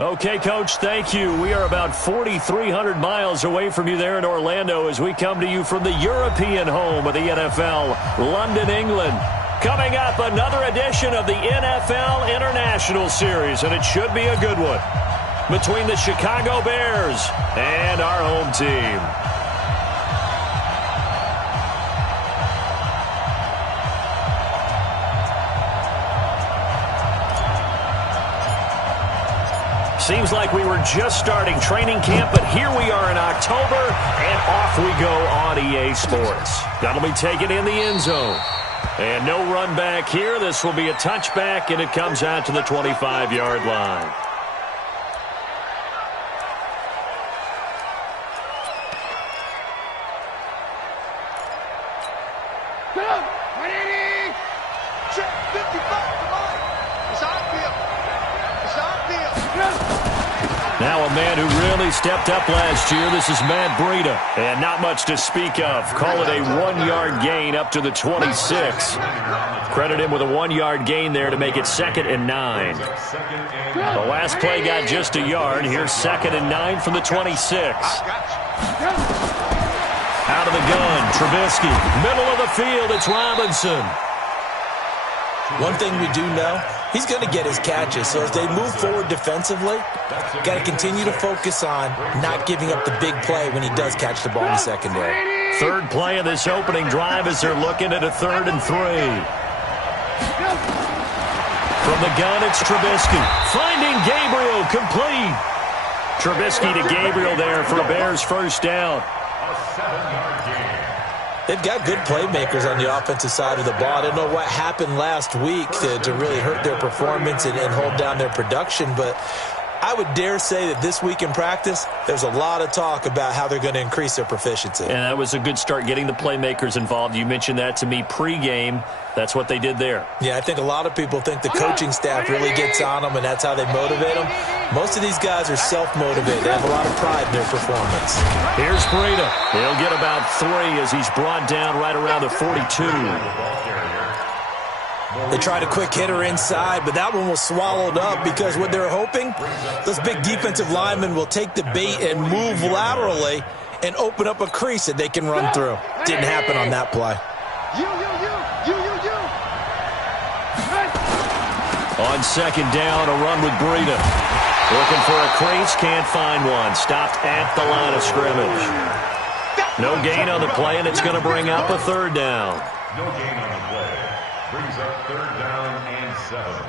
Okay, Coach, thank you. We are about 4,300 miles away from you there in Orlando as we come to you from the European home of the NFL, London, England. Coming up, another edition of the NFL International Series, and it should be a good one, between the Chicago Bears and our home team. Seems like we were just starting training camp, but here we are in October, and off we go on EA Sports. That'll be taken in the end zone. And no run back here. This will be a touchback, and it comes out to the 25-yard line. Now a man who really stepped up last year. This is Matt Breida. And not much to speak of. Call it a 1-yard gain up to the 26. Credit him with a 1-yard gain there to make it 2nd and 9. The last play got just a yard. Here's 2nd and 9 from the 26. Out of the gun, Trubisky. Middle of the field, it's Robinson. One thing we do know, he's going to get his catches. So as they move forward defensively, got to continue to focus on not giving up the big play when he does catch the ball in the secondary. Third play of this opening drive as they're looking at a 3rd and 3. From the gun, it's Trubisky. Finding Gabriel, complete. Trubisky to Gabriel there for a Bears first down. They've got good playmakers on the offensive side of the ball. I don't know what happened last week to really hurt their performance and hold down their production, but I would dare say that this week in practice, there's a lot of talk about how they're going to increase their proficiency. And that was a good start, getting the playmakers involved. You mentioned that to me pregame. That's what they did there. Yeah, I think a lot of people think the coaching staff really gets on them, and that's how they motivate them. Most of these guys are self-motivated. They have a lot of pride in their performance. Here's Breida. He'll get about 3 as he's brought down right around the 42. They tried a quick hitter inside, but that one was swallowed up because what they're hoping, those big defensive linemen will take the bait and move laterally and open up a crease that they can run through. Didn't happen on that play. On 2nd down, a run with Breida. Looking for a crease, can't find one. Stopped at the line of scrimmage. No gain on the play, and it's going to bring up a 3rd down. No gain on the play. Brings up 3rd down and 7.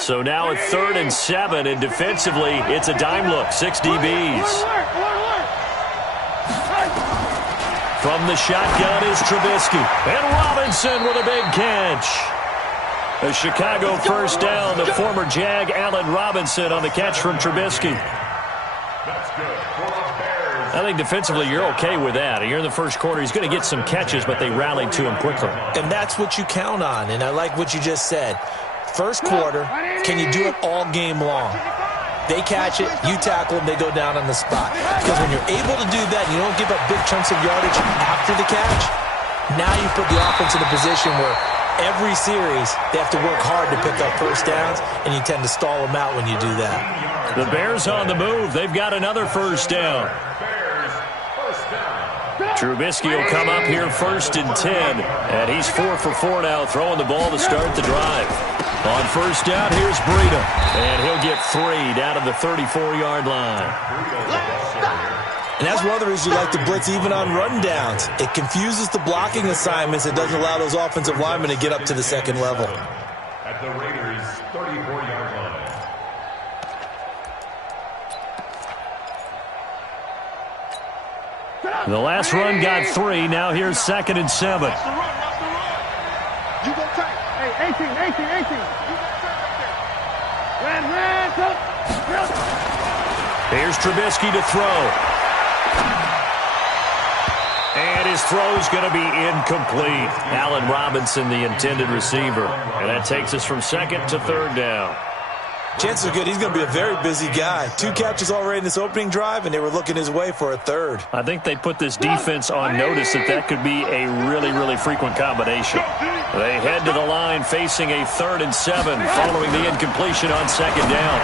So now a 3rd and 7, and defensively, it's a dime look. 6 DBs. From the shotgun is Trubisky. And Robinson with a big catch. A Chicago first down. The former Jag, Allen Robinson, on the catch from Trubisky. That's good for the Bears. I think defensively you're okay with that. You're in the first quarter. He's going to get some catches, but they rallied to him quickly. And that's what you count on, and I like what you just said. First quarter, can you do it all game long? They catch it, you tackle them, they go down on the spot. Because when you're able to do that, you don't give up big chunks of yardage after the catch, now you put the offense in a position where every series they have to work hard to pick up first downs, and you tend to stall them out when you do that. The Bears on the move. They've got another first down. Trubisky will come up here 1st and 10, and he's 4 for 4 now, throwing the ball to start the drive. On first down, here's Breida, and he'll get 3 down to the 34-yard line. And that's one of the reasons you like to blitz even on rundowns. It confuses the blocking assignments. It doesn't allow those offensive linemen to get up to the second level. At the Raiders' 34-yard line. The last run got 3. Now here's 2nd and 7. You go tight. Hey, 18. You go tight right there. Here's Trubisky to throw. And his throw's going to be incomplete. Allen Robinson, the intended receiver. And that takes us from 2nd to 3rd down. Chances are good he's going to be a very busy guy. 2 catches already in this opening drive, and they were looking his way for a third. I think they put this defense on notice that could be a really, really frequent combination. They head to the line facing a 3rd and 7 following the incompletion on 2nd down.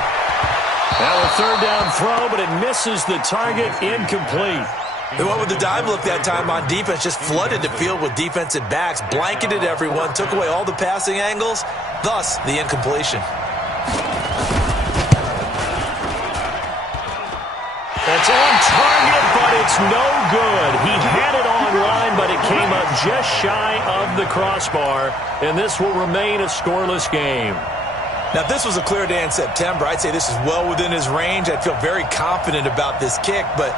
Now a 3rd down throw, but it misses the target, incomplete. They went with the dime look that time on defense, just flooded the field with defensive backs, blanketed everyone, took away all the passing angles, thus the incompletion. It's on target, but it's no good. He had it on line, but it came up just shy of the crossbar, and this will remain a scoreless game. Now, if this was a clear day in September, I'd say this is well within his range. I'd feel very confident about this kick, but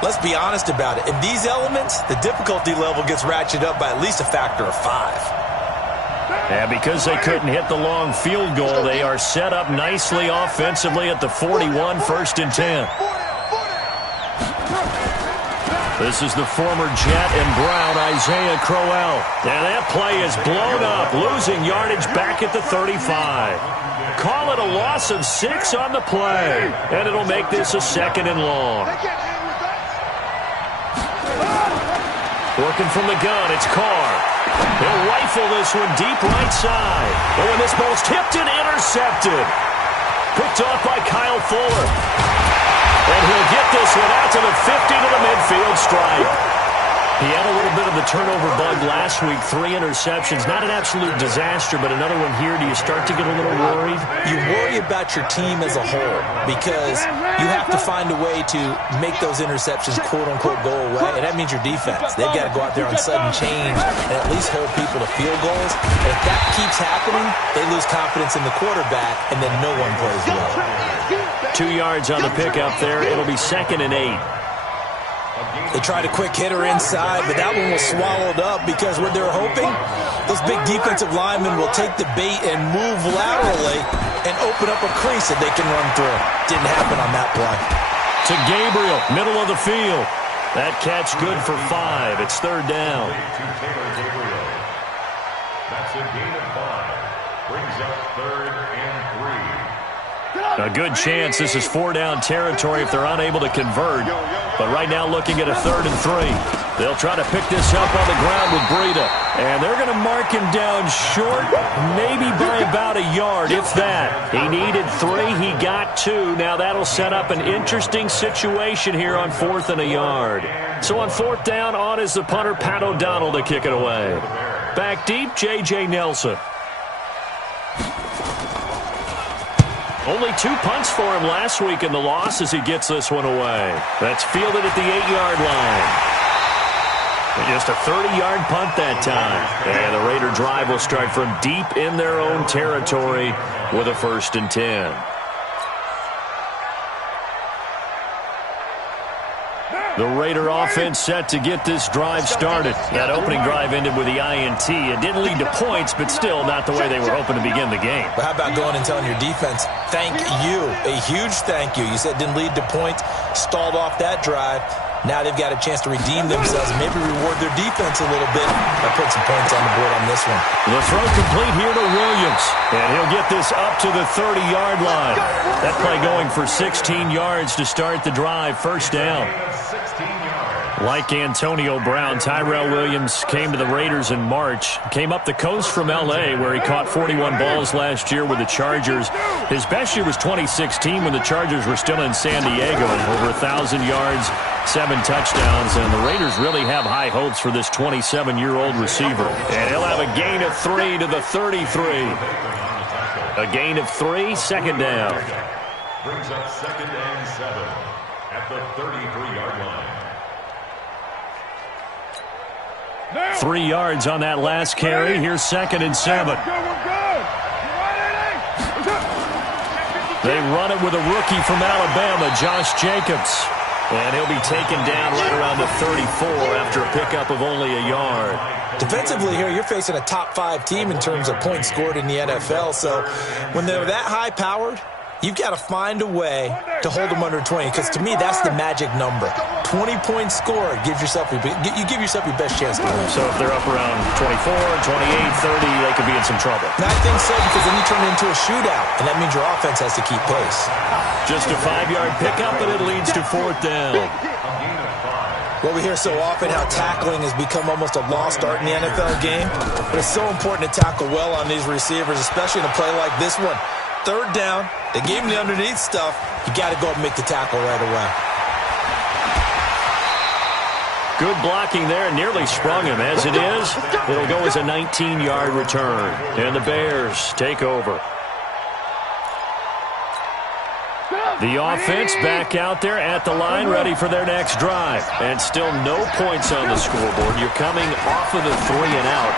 let's be honest about it. In these elements, the difficulty level gets ratcheted up by at least a factor of 5. And because they couldn't hit the long field goal, they are set up nicely offensively at the 41, 1st and 10. This is the former Jet and Brown, Isaiah Crowell. And that play is blown up, losing yardage back at the 35. Call it a loss of 6 on the play, and it'll make this a 2nd and long. Working from the gun, it's Carr. He'll rifle this one deep right side. Oh, and this ball's tipped and intercepted. Picked off by Kyle Fuller. And he'll get this one out to the 50 to the midfield stripe. He had a little bit of the turnover bug last week, 3 interceptions. Not an absolute disaster, but another one here. Do you start to get a little worried? You worry about your team as a whole because you have to find a way to make those interceptions, quote-unquote, go away, and that means your defense. They've got to go out there on sudden change and at least hold people to field goals. And if that keeps happening, they lose confidence in the quarterback, and then no one plays well. 2 yards on the pickup there. It'll be 2nd and 8. They tried a quick hitter inside, but that one was swallowed up because what they're hoping, those big defensive linemen will take the bait and move laterally and open up a crease that they can run through. Didn't happen on that play. To Gabriel, middle of the field. That catch good for 5. It's 3rd down. That's a gain of 5. Brings up 3rd and 3. A good chance this is 4-down territory if they're unable to convert. But right now looking at a 3rd and 3. They'll try to pick this up on the ground with Breida. And they're going to mark him down short, maybe by about a yard, if that. He needed 3. He got 2. Now that'll set up an interesting situation here on 4th and a yard. So on 4th down, on is the punter, Pat O'Donnell, to kick it away. Back deep, J.J. Nelson. Only 2 punts for him last week in the loss as he gets this one away. That's fielded at the 8-yard line. And just a 30-yard punt that time. And the Raider drive will start from deep in their own territory with a 1st and 10. The Raider offense set to get this drive started. That opening drive ended with the INT. It didn't lead to points, but still not the way they were hoping to begin the game. But how about going and telling your defense, thank you, a huge thank you. You said didn't lead to points, stalled off that drive. Now they've got a chance to redeem themselves and maybe reward their defense a little bit by putting some points on the board on this one. The throw complete here to Williams, and he'll get this up to the 30-yard line. That play going for 16 yards to start the drive, 1st down. Like Antonio Brown, Tyrell Williams came to the Raiders in March. Came up the coast from L.A., where he caught 41 balls last year with the Chargers. His best year was 2016 when the Chargers were still in San Diego. Over 1,000 yards, 7 touchdowns, and the Raiders really have high hopes for this 27-year-old receiver. And he'll have a gain of 3 to the 33. A gain of 3, 2nd down. Brings up 2nd and 7 at the 33-yard line. 3 yards on that last carry. Here's 2nd and 7. They run it with a rookie from Alabama, Josh Jacobs. And he'll be taken down right around the 34 after a pickup of only a yard. Defensively here, you're facing a top 5 team in terms of points scored in the NFL. So when they're that high-powered, you've got to find a way to hold them under 20, because to me, that's the magic number. 20-point score, you give yourself your best chance to win. So if they're up around 24, 28, 30, they could be in some trouble. And I think so, because then you turn it into a shootout, and that means your offense has to keep pace. Just a 5-yard pickup, and it leads to 4th down. Well, we hear so often how tackling has become almost a lost art in the NFL game, but it's so important to tackle well on these receivers, especially in a play like this one. 3rd down, they gave him the underneath stuff. You got to go and make the tackle right away. Good blocking there, nearly sprung him. As it is, it'll go as a 19-yard return. And the Bears take over. The offense back out there at the line, ready for their next drive. And still no points on the scoreboard. You're coming off of the 3 and out.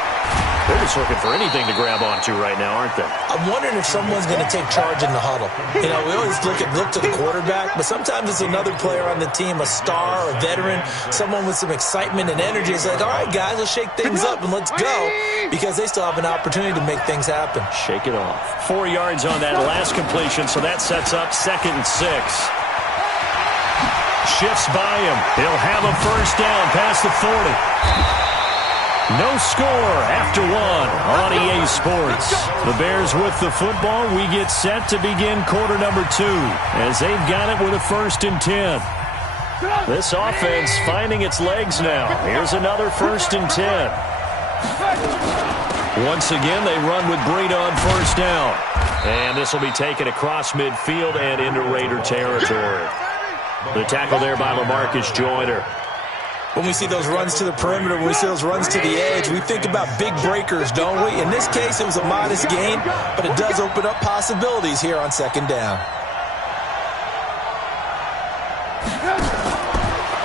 They're just looking for anything to grab onto right now, aren't they? I'm wondering if someone's going to take charge in the huddle. You know, we always look to the quarterback, but sometimes it's another player on the team, a star, a veteran, someone with some excitement and energy. It's like, all right, guys, let's shake things up and let's go, because they still have an opportunity to make things happen. Shake it off. 4 yards on that last completion, so that sets up 2nd and 6. Shifts by him. He'll have a 1st down past the 40. No score after 1 on EA Sports. The Bears with the football. We get set to begin quarter number 2 as they've got it with a 1st and 10. This offense finding its legs now. Here's another 1st and 10. Once again, they run with Breida on 1st down. And this will be taken across midfield and into Raider territory. The tackle there by LaMarcus Joyner. When we see those runs to the perimeter, when we see those runs to the edge, we think about big breakers, don't we? In this case, it was a modest gain, but it does open up possibilities here on 2nd down.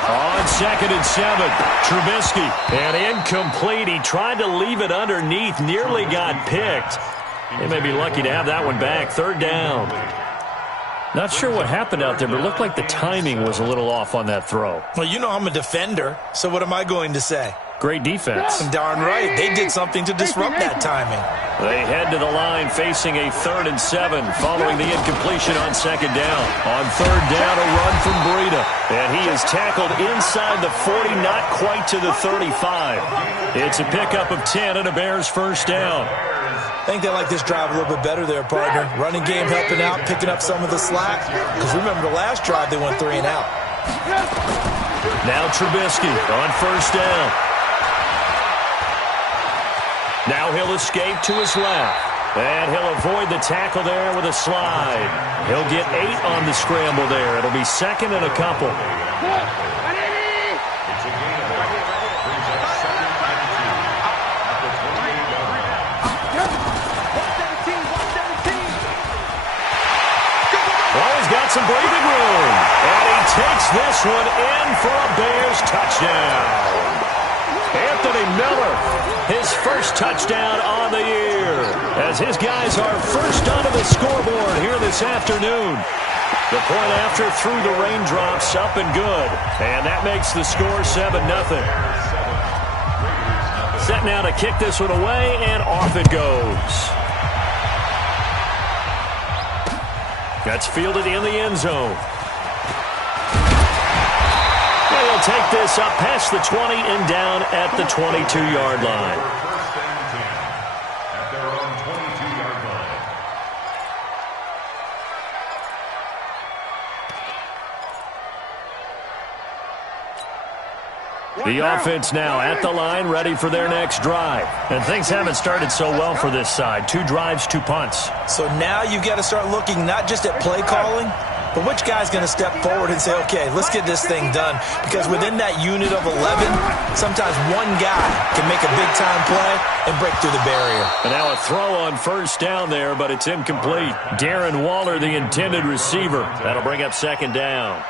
On 2nd and 7, Trubisky. And incomplete. He tried to leave it underneath, nearly got picked. They may be lucky to have that one back. 3rd down. Not sure what happened out there, but it looked like the timing was a little off on that throw. Well, you know I'm a defender, so what am I going to say? Great defense. Darn right. They did something to disrupt that timing. They head to the line facing a 3rd and 7 following the incompletion on 2nd down. On 3rd down, a run from Breida. And he is tackled inside the 40, not quite to the 35. It's a pickup of 10 and a Bears 1st down. I think they like this drive a little bit better there, partner. Running game helping out, picking up some of the slack. Because remember, the last drive, they went 3 and out. Now Trubisky on 1st down. Now he'll escape to his left. And he'll avoid the tackle there with a slide. He'll get 8 on the scramble there. It'll be 2nd and a couple. Some breathing room, and he takes this one in for a Bears touchdown. Anthony Miller, his 1st touchdown on the year, as his guys are first onto the scoreboard here this afternoon. The point after through the raindrops, up and good, and that makes the score 7-0. Set now to kick this one away, and off it goes. That's fielded in the end zone. They'll take this up past the 20 and down at the 22-yard line. First and 10 at their own 22-yard line. The offense now at the line, ready for their next drive. And things haven't started so well for this side. 2 drives, 2 punts. So now you've got to start looking not just at play calling, but which guy's going to step forward and say, okay, let's get this thing done. Because within that unit of 11, sometimes one guy can make a big-time play and break through the barrier. And now a throw on 1st down there, but it's incomplete. Darren Waller, the intended receiver. That'll bring up 2nd down.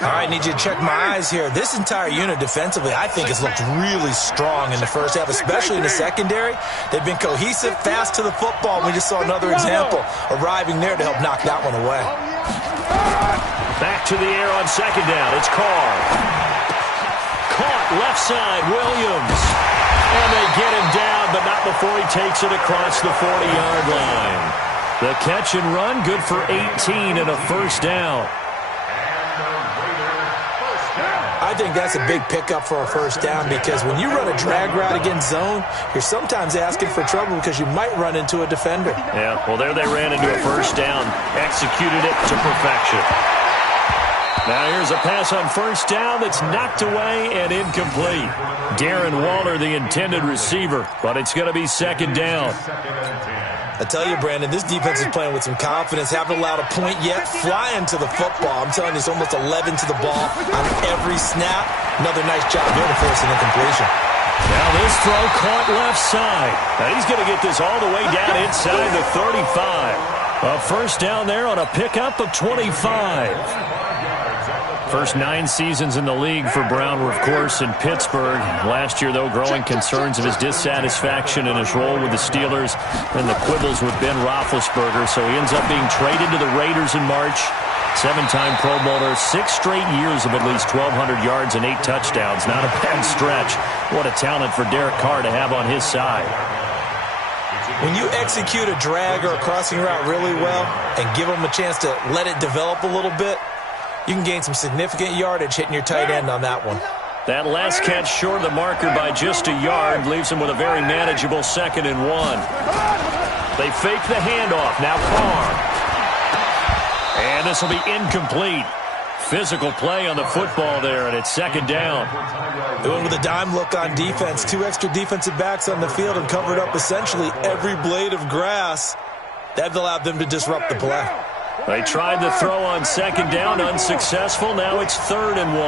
All right, need you to check my eyes here. This entire unit defensively, I think, has looked really strong in the first half, especially in the secondary. They've been cohesive, fast to the football. We just saw another example arriving there to help knock that one away. Back to the air on 2nd down. It's Carr. Caught left side, Williams. And they get him down, but not before he takes it across the 40-yard line. The catch and run, good for 18 and a 1st down. I think that's a big pickup for a first down because when you run a drag route against zone, you're sometimes asking for trouble because you might run into a defender. Yeah, well, there they ran into a first down, executed it to perfection. Now here's a pass on first down that's knocked away and incomplete. Darren Waller, the intended receiver, but it's going to be second down. I tell you, Brandon, this defense is playing with some confidence. Haven't allowed a point yet. Flying to the football. I'm telling you, it's almost 11 to the ball on every snap. Another nice job here to force an incompletion. Now this throw caught left side. Now he's going to get this all the way down inside the 35. A first down there on a pickup of 25. First 9 seasons in the league for Brown were, of course, in Pittsburgh. Last year, though, growing concerns of his dissatisfaction in his role with the Steelers and the quibbles with Ben Roethlisberger. So he ends up being traded to the Raiders in March. 7-time Pro Bowler, 6 straight years of at least 1,200 yards and 8 touchdowns. Not a bad stretch. What a talent for Derek Carr to have on his side. When you execute a drag or a crossing route really well and give them a chance to let it develop a little bit, you can gain some significant yardage hitting your tight end on that one. That last catch short of the marker by just a yard leaves him with a very manageable 2nd and 1. They fake the handoff. Now Carr. And this will be incomplete. Physical play on the football there, and it's second down. They went with a dime look on defense. 2 extra defensive backs on the field and covered up essentially every blade of grass. That allowed them to disrupt the play. They tried to throw on second down, unsuccessful. Now it's 3rd and 1.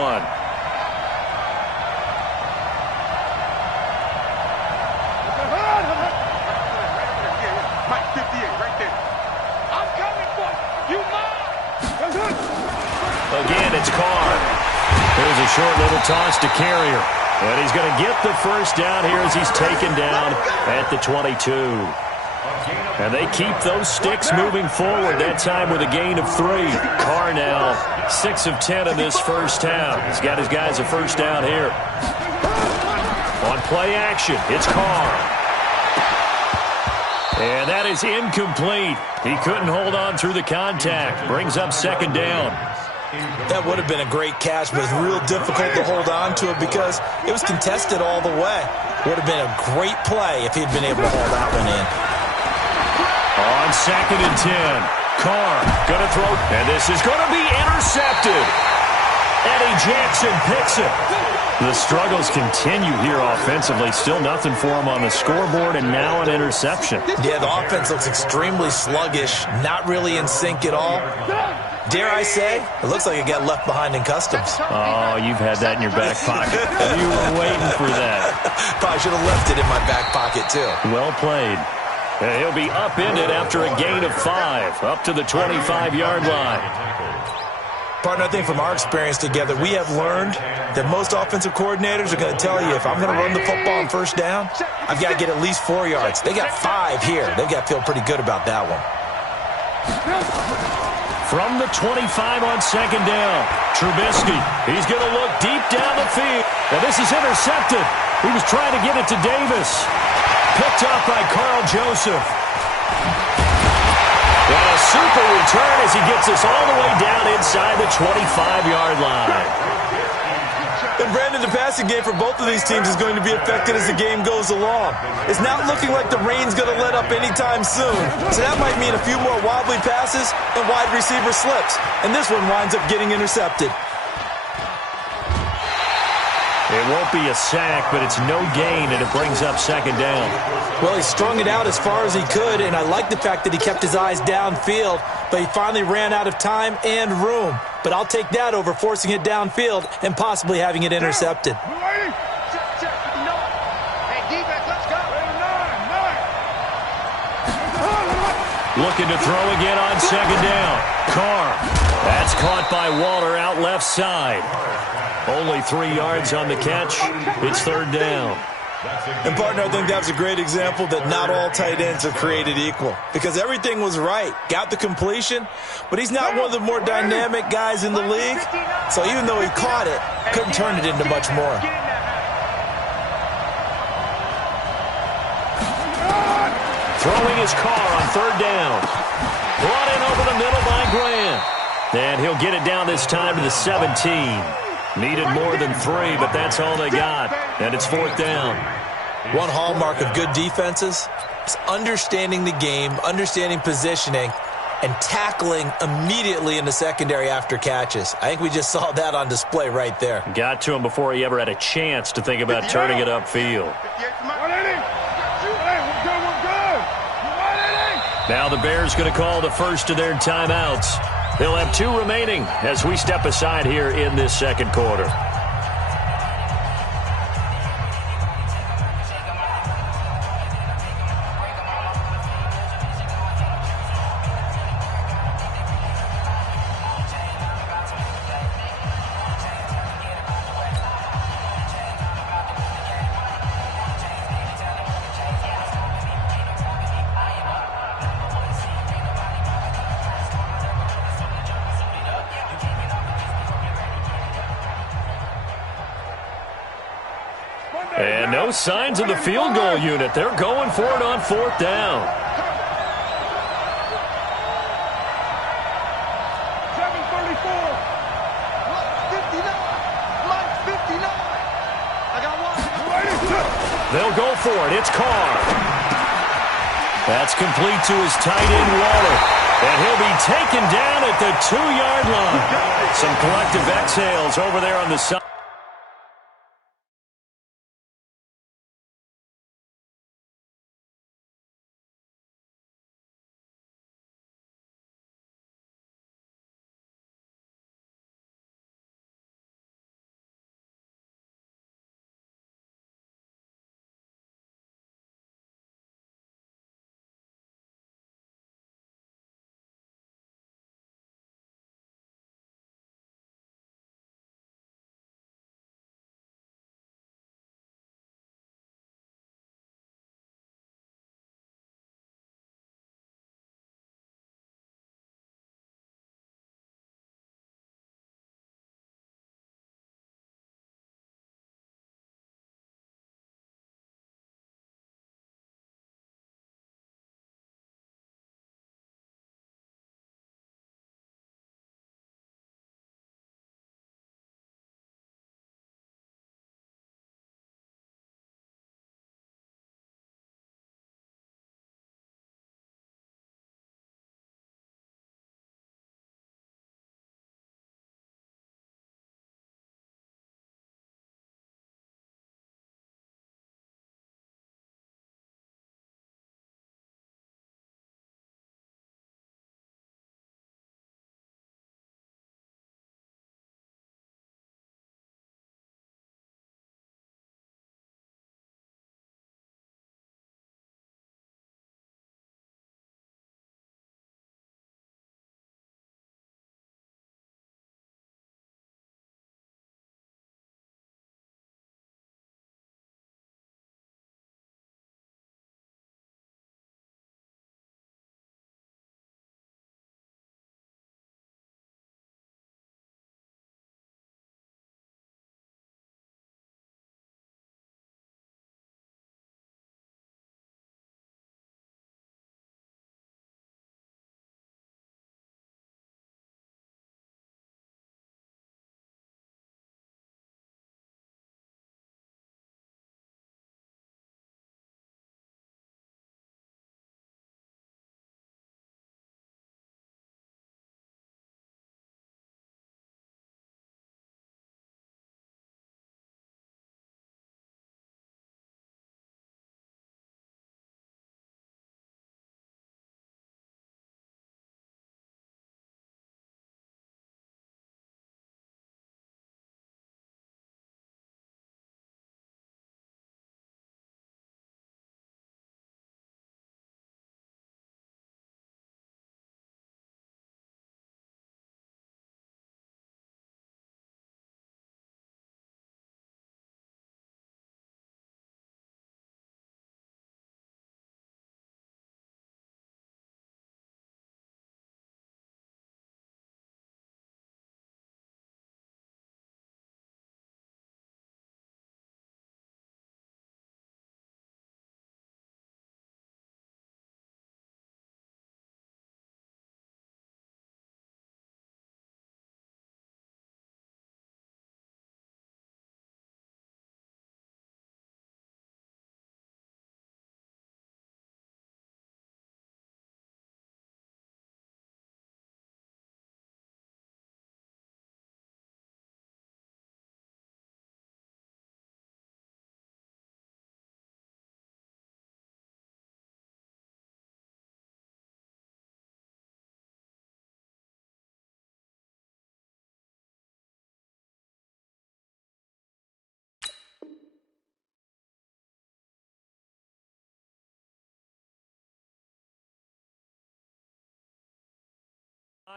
Mike 58 right there. I'm coming for you. Again, it's Carr. There's a short little toss to Carrier. And he's going to get the first down here as he's taken down at the 22. And they keep those sticks moving forward, that time with a gain of 3. Carr now 6 of 10 in this first half. He's got his guys a first down here. On play action, it's Carr. And that is incomplete. He couldn't hold on through the contact. Brings up second down. That would have been a great catch, but it's real difficult to hold on to it because it was contested all the way. Would have been a great play if he'd been able to haul that one in. On 2nd and 10, Carr going to throw, and this is going to be intercepted. Eddie Jackson picks it. The struggles continue here offensively. Still nothing for him on the scoreboard, and now an interception. Yeah, the offense looks extremely sluggish, not really in sync at all. Dare I say, it looks like it got left behind in customs. Oh, you've had that in your back pocket. You were waiting for that. Probably should have left it in my back pocket, too. Well played. And he'll be upended after a gain of 5, up to the 25-yard line. Partner, I think from our experience together, we have learned that most offensive coordinators are going to tell you, if I'm going to run the football on first down, I've got to get at least 4 yards. They got 5 here. They've got to feel pretty good about that one. From the 25 on second down, Trubisky. He's going to look deep down the field. And this is intercepted. He was trying to get it to Davis. Picked up by Carl Joseph. And a super return as he gets us all the way down inside the 25-yard line. And Brandon, the passing game for both of these teams is going to be affected as the game goes along. It's not looking like the rain's going to let up anytime soon. So that might mean a few more wobbly passes and wide receiver slips. And this one winds up getting intercepted. It won't be a sack, but it's no gain, and it brings up second down. Well, he strung it out as far as he could, and I like the fact that he kept his eyes downfield, but he finally ran out of time and room. But I'll take that over forcing it downfield and possibly having it intercepted. Looking to throw again on second down. Carr. That's caught by Waller out left side. Only 3 yards on the catch. It's third down. And, partner, I think that's a great example that not all tight ends are created equal. Because everything was right. Got the completion, but he's not one of the more dynamic guys in the league. So even though he caught it, couldn't turn it into much more. Throwing his Carr on third down. Brought in over the middle by Graham. And he'll get it down this time to the 17. Needed more than 3, but that's all they got. And it's 4th down. One hallmark of good defenses is understanding the game, understanding positioning, and tackling immediately in the secondary after catches. I think we just saw that on display right there. Got to him before he ever had a chance to think about turning it upfield. Now the Bears going to call the first of their timeouts. They'll have 2 remaining as we step aside here in this second quarter. And no signs of the field goal unit. They're going for it on 4th down. 7:34. 59. I got one. They'll go for it. It's Carr. That's complete to his tight end, Waller. And he'll be taken down at the 2-yard line. Some collective exhales over there on the side.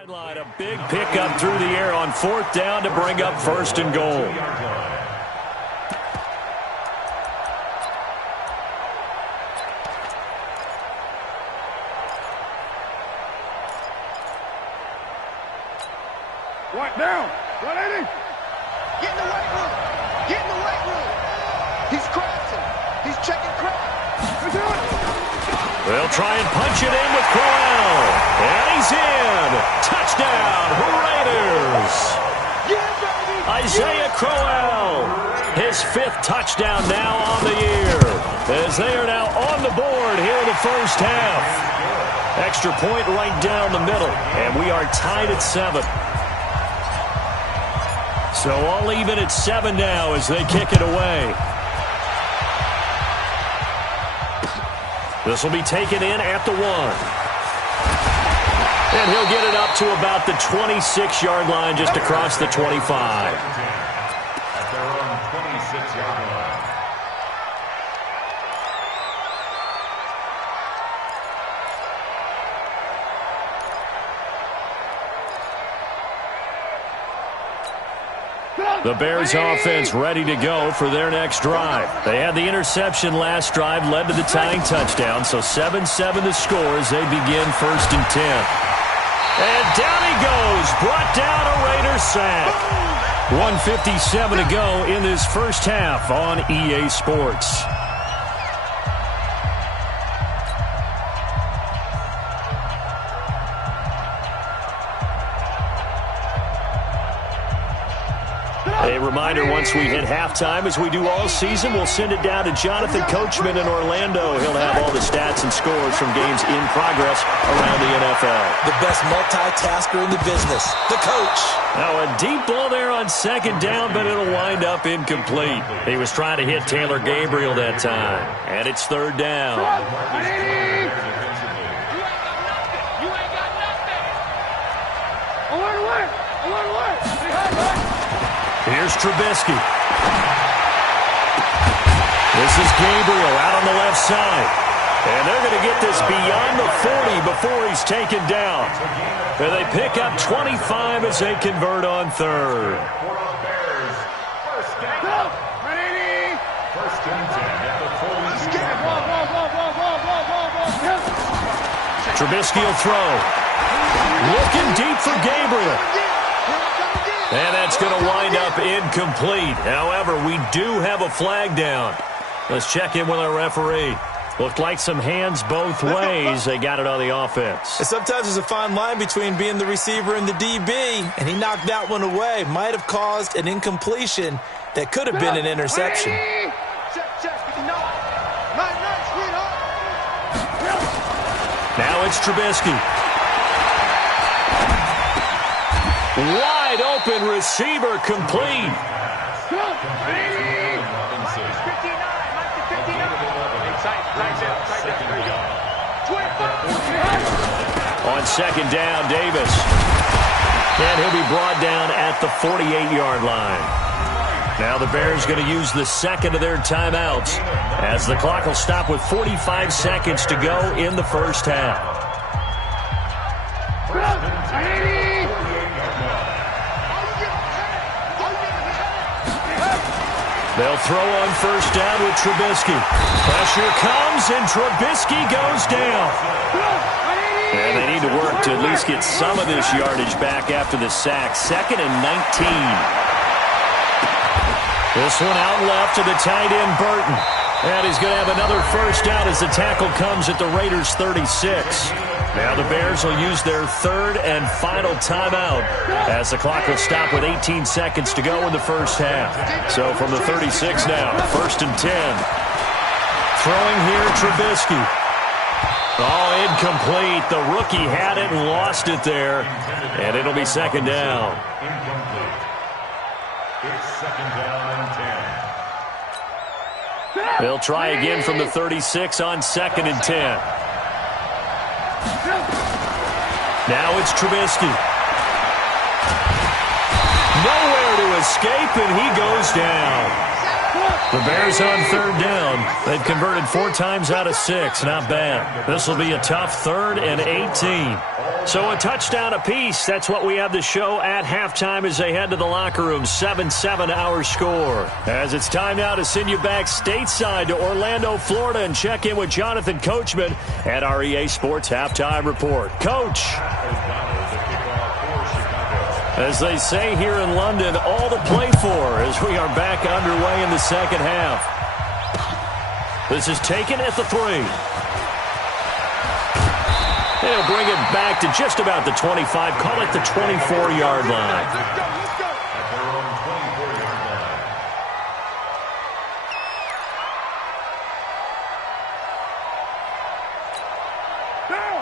Sideline, a big pickup through the air on 4th down to bring up 1st and goal. What now? 180. Get in the weight room. Get in the weight room. He's crashing. He's checking crash. They'll try and punch it in with Crowell. And he's in. Touchdown, Raiders. Yeah, baby. Isaiah Crowell. His 5th touchdown now on the year. As they are now on the board here in the first half. Extra point right down the middle. And we are tied at 7. So all even at 7 now as they kick it away. This will be taken in at the 1. And he'll get it up to about the 26-yard line just across the 25. At their own 26-yard line. The Bears offense ready to go for their next drive. They had the interception last drive, led to the tying touchdown, so 7-7 the score as they begin 1st and 10. And down he goes, brought down a Raider sack. 1:57 to go in this first half on EA Sports. A reminder, once we hit halftime, as we do all season, we'll send it down to Jonathan Coachman in Orlando. He'll have all the stats and scores from games in progress around the NFL. The best multitasker in the business, the coach. Now a deep ball there on 2nd down, but it'll wind up incomplete. He was trying to hit Taylor Gabriel that time. And it's 3rd down. Here's Trubisky. This is Gabriel out on the left side. And they're going to get this beyond the 40 before he's taken down. And they pick up 25 as they convert on 3rd. Trubisky will throw. Looking deep for Gabriel. And that's going to wind up incomplete. However, we do have a flag down. Let's check in with our referee. Looked like some hands both ways. They got it on the offense. And sometimes there's a fine line between being the receiver and the DB, and he knocked that one away. Might have caused an incompletion that could have been an interception. Now it's Trubisky. Wide open receiver complete. On 2nd down, Davis. And he'll be brought down at the 48-yard line. Now the Bears going to use the 2nd of their timeouts as the clock will stop with 45 seconds to go in the first half. They'll throw on 1st down with Trubisky. Pressure comes, and Trubisky goes down. And they need to work to at least get some of this yardage back after the sack. 2nd and 19. This one out left to the tight end, Burton. And he's going to have another 1st down as the tackle comes at the Raiders' 36. Now the Bears will use their 3rd and final timeout as the clock will stop with 18 seconds to go in the first half. So from the 36 now, 1st and 10. Throwing here, Trubisky. Oh, incomplete. The rookie had it and lost it there. And it'll be 2nd down. Incomplete. It's 2nd down and 10. They'll try again from the 36 on 2nd and 10. Now it's Trubisky. Nowhere to escape, and he goes down. The Bears on 3rd down. They've converted 4 times out of 6. Not bad. This will be a tough 3rd and 18. So a touchdown apiece. That's what we have to show at halftime as they head to the locker room. 7-7 our score. As it's time now to send you back stateside to Orlando, Florida, and check in with Jonathan Coachman at our EA Sports Halftime Report. Coach. As they say here in London, all to play for as we are back underway in the second half. This is taken at the 3. They'll bring it back to just about the 25. Call it the 24-yard line. At their own 24-yard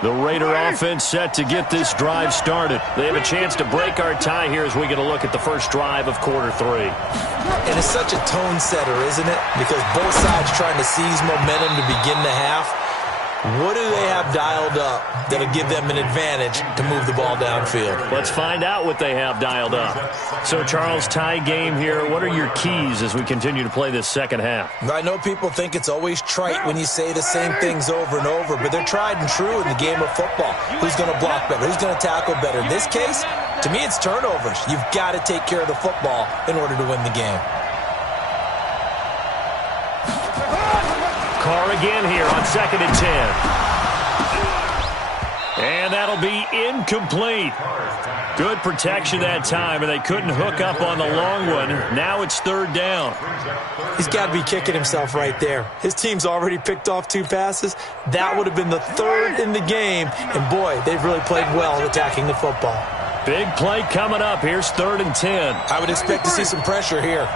line. The Raider offense set to get this drive started. They have a chance to break our tie here as we get a look at the first drive of quarter 3. And it's such a tone setter, isn't it? Because both sides trying to seize momentum to begin the half. What do they have dialed up that'll give them an advantage to move the ball downfield? Let's find out what they have dialed up. So, Charles, tie game here. What are your keys as we continue to play this second half? I know people think it's always trite when you say the same things over and over, but they're tried and true in the game of football. Who's going to block better? Who's going to tackle better? In this case, to me, it's turnovers. You've got to take care of the football in order to win the game. Carr again here on 2nd and 10. And that'll be incomplete. Good protection that time, and they couldn't hook up on the long one. Now it's 3rd down. He's got to be kicking himself right there. His team's already picked off 2 passes. That would have been the 3rd in the game. And, boy, they've really played well attacking the football. Big play coming up. Here's 3rd and 10. I would expect to see some pressure here.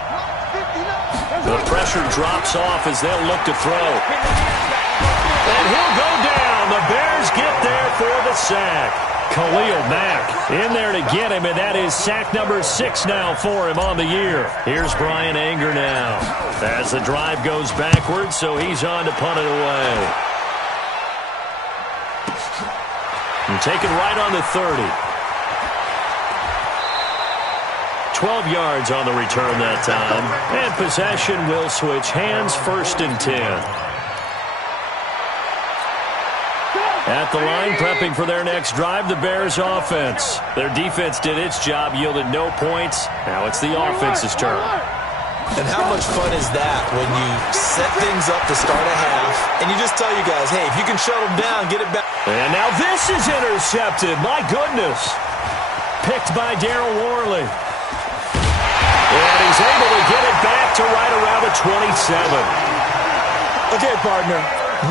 The pressure drops off as they'll look to throw. And he'll go down. The Bears get there for the sack. Khalil Mack in there to get him, and that is sack number 6 now for him on the year. Here's Brian Anger now as the drive goes backwards, so he's on to punt it away. And taken right on the 30. 12 yards on the return that time. And possession will switch hands, 1st and 10. At the line, prepping for their next drive, the Bears offense. Their defense did its job, yielded no points. Now it's the offense's turn. And how much fun is that when you set things up to start a half, and you just tell you guys, hey, if you can shut them down, get it back. And now this is intercepted. My goodness. Picked by Darryl Worley. And he's able to get it back to right around the 27. Okay, partner,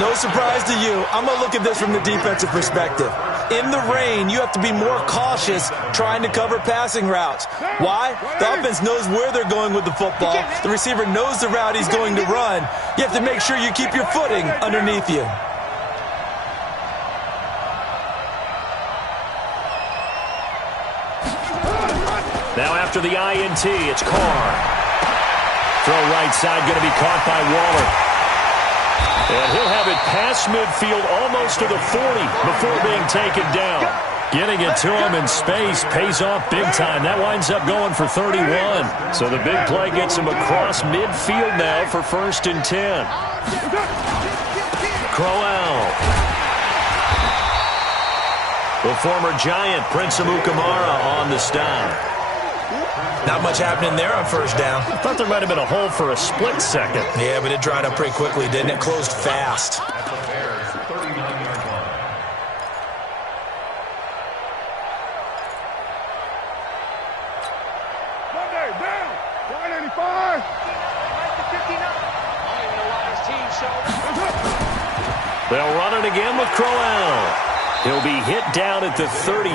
no surprise to you. I'm going to look at this from the defensive perspective. In the rain, you have to be more cautious trying to cover passing routes. Why? The offense knows where they're going with the football. The receiver knows the route he's going to run. You have to make sure you keep your footing underneath you. Now after the INT, it's Carr. Throw right side, going to be caught by Waller. And he'll have it past midfield almost to the 40 before being taken down. Getting it to him in space pays off big time. That winds up going for 31. So the big play gets him across midfield now for 1st and 10. Crowell. The former Giant, Prince Amukamara, on the stop. Not much happening there on 1st down. I thought there might have been a hole for a split second. Yeah, but it dried up pretty quickly, didn't it? Closed fast. At the Bears' 39-yard line. Monday, down. 185. They'll run it again with Crowell. He'll be hit down at the 33,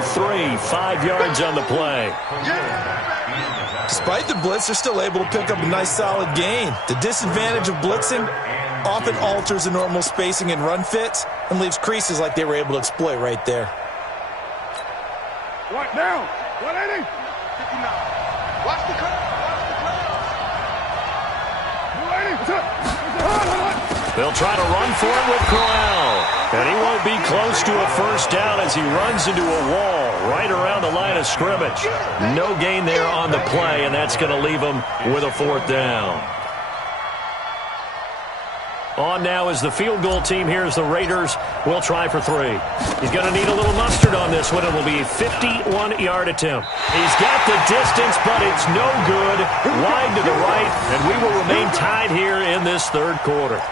5 yards on the play. Despite the blitz, they're still able to pick up a nice solid gain. The disadvantage of blitzing often alters the normal spacing and run fits and leaves creases like they were able to exploit right there. What now? 180. 59. Watch the curve. Watch the curve. 180. They'll try to run for it with Crowell. And he won't be close to a 1st down as he runs into a wall right around the line of scrimmage. No gain there on the play, and that's going to leave him with a 4th down. On now is the field goal team. Here's the Raiders. Will try for 3. He's going to need a little mustard on this one. It will be a 51-yard attempt. He's got the distance, but it's no good. Wide to the right, and we will remain tied here in this third quarter.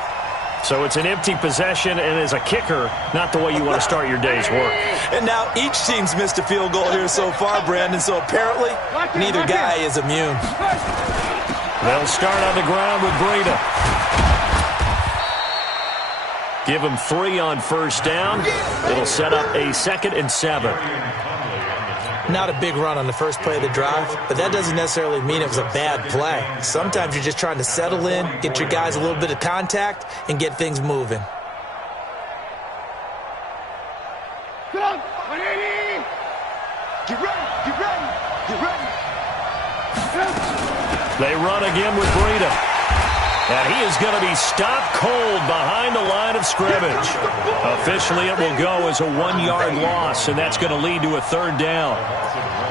So it's an empty possession, and as a kicker, not the way you want to start your day's work. And now each team's missed a field goal here so far, Brandon, so apparently neither guy is immune. They'll start on the ground with Breida. Give him 3 on first down. It'll set up a 2nd and 7. Not a big run on the first play of the drive, but that doesn't necessarily mean it was a bad play. Sometimes you're just trying to settle in, get your guys a little bit of contact, and get things moving. Get on, 180! Get ready, get ready, get ready. They run again with Breida. And he is going to be stopped cold behind the line of scrimmage. Officially, it will go as a 1-yard loss, and that's going to lead to a 3rd down.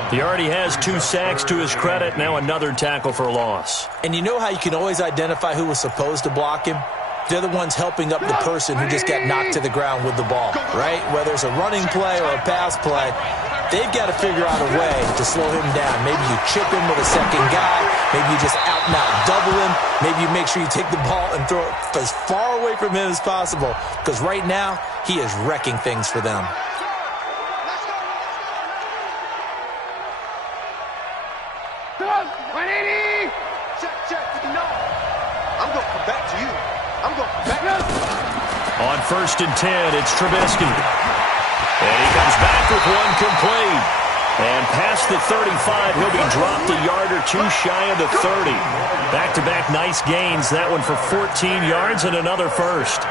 He already has 2 sacks to his credit, now another tackle for loss. And you know how you can always identify who was supposed to block him? They're the ones helping up the person who just got knocked to the ground with the ball, right? Whether it's a running play or a pass play, they've got to figure out a way to slow him down. Maybe you chip him with a second guy. Maybe you just out-and-out double him. Maybe you make sure you take the ball and throw it as far away from him as possible. Because right now, he is wrecking things for them. Come on, 180! Check, no. I'm going to come back to you. I'm going to come back. On 1st and 10, it's Trubisky. And he comes back with 1 complete. And past the 35, he'll be dropped a yard or 2 shy of the 30. Back-to-back nice gains. That one for 14 yards and another first.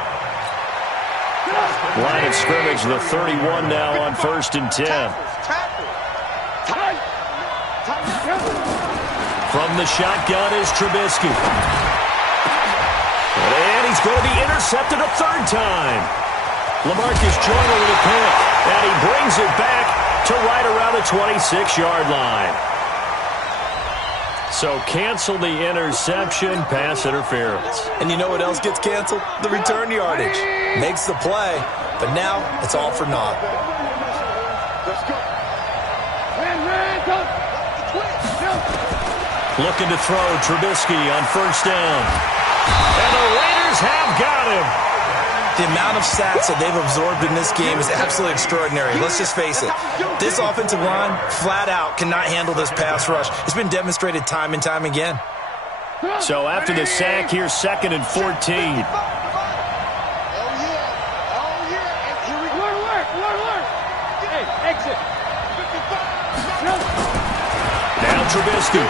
Line of scrimmage, the 31 now on 1st and 10. From the shotgun is Trubisky. And he's going to be intercepted a 3rd time. LaMarcus Joyner with a pick. And he brings it back to right around the 26-yard line. So cancel the interception, pass interference. And you know what else gets canceled? The return yardage. Makes the play, but now it's all for naught. Let's go. Looking to throw Trubisky on 1st down. And the Raiders have got him. The amount of sacks that they've absorbed in this game is absolutely extraordinary. Let's just face it. This offensive line, flat out, cannot handle this pass rush. It's been demonstrated time and time again. So after the sack, here's 2nd and 14. Oh, yeah. Here we go. Alert. Hey, exit. 55. Now Trubisky.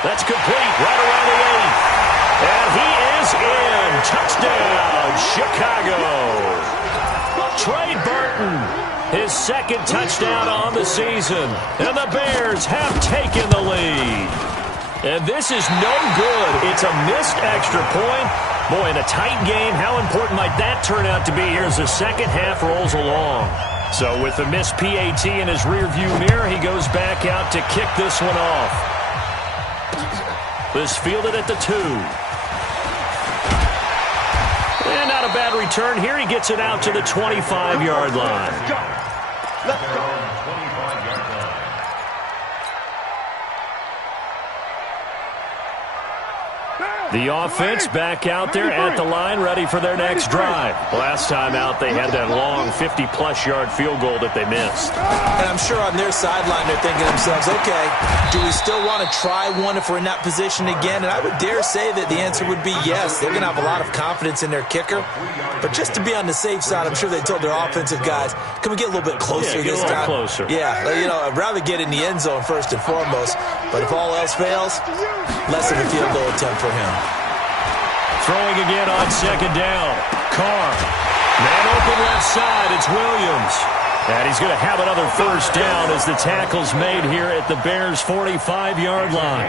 That's complete right around the 8. And he is in. Touchdown, Chicago. Trey Burton, his 2nd touchdown on the season. And the Bears have taken the lead. And this is no good. It's a missed extra point. Boy, in a tight game, how important might that turn out to be here as the second half rolls along? So with the missed PAT in his rearview mirror, he goes back out to kick this one off. This fielded at the 2. And not a bad return here. He gets it out to the 25-yard line. Let's go. The offense back out there at the line, ready for their next drive. Last time out, they had that long 50-plus yard field goal that they missed. And I'm sure on their sideline, they're thinking to themselves, okay, do we still want to try one if we're in that position again? And I would dare say that the answer would be yes. They're going to have a lot of confidence in their kicker. But just to be on the safe side, I'm sure they told their offensive guys, can we get a little bit closer this time? Closer. Yeah, I'd rather get in the end zone first and foremost. But if all else fails, less of a field goal attempt for him. Throwing again on 2nd down. Carr. Man open left side. It's Williams. And he's going to have another 1st down as the tackle's made here at the Bears' 45-yard line.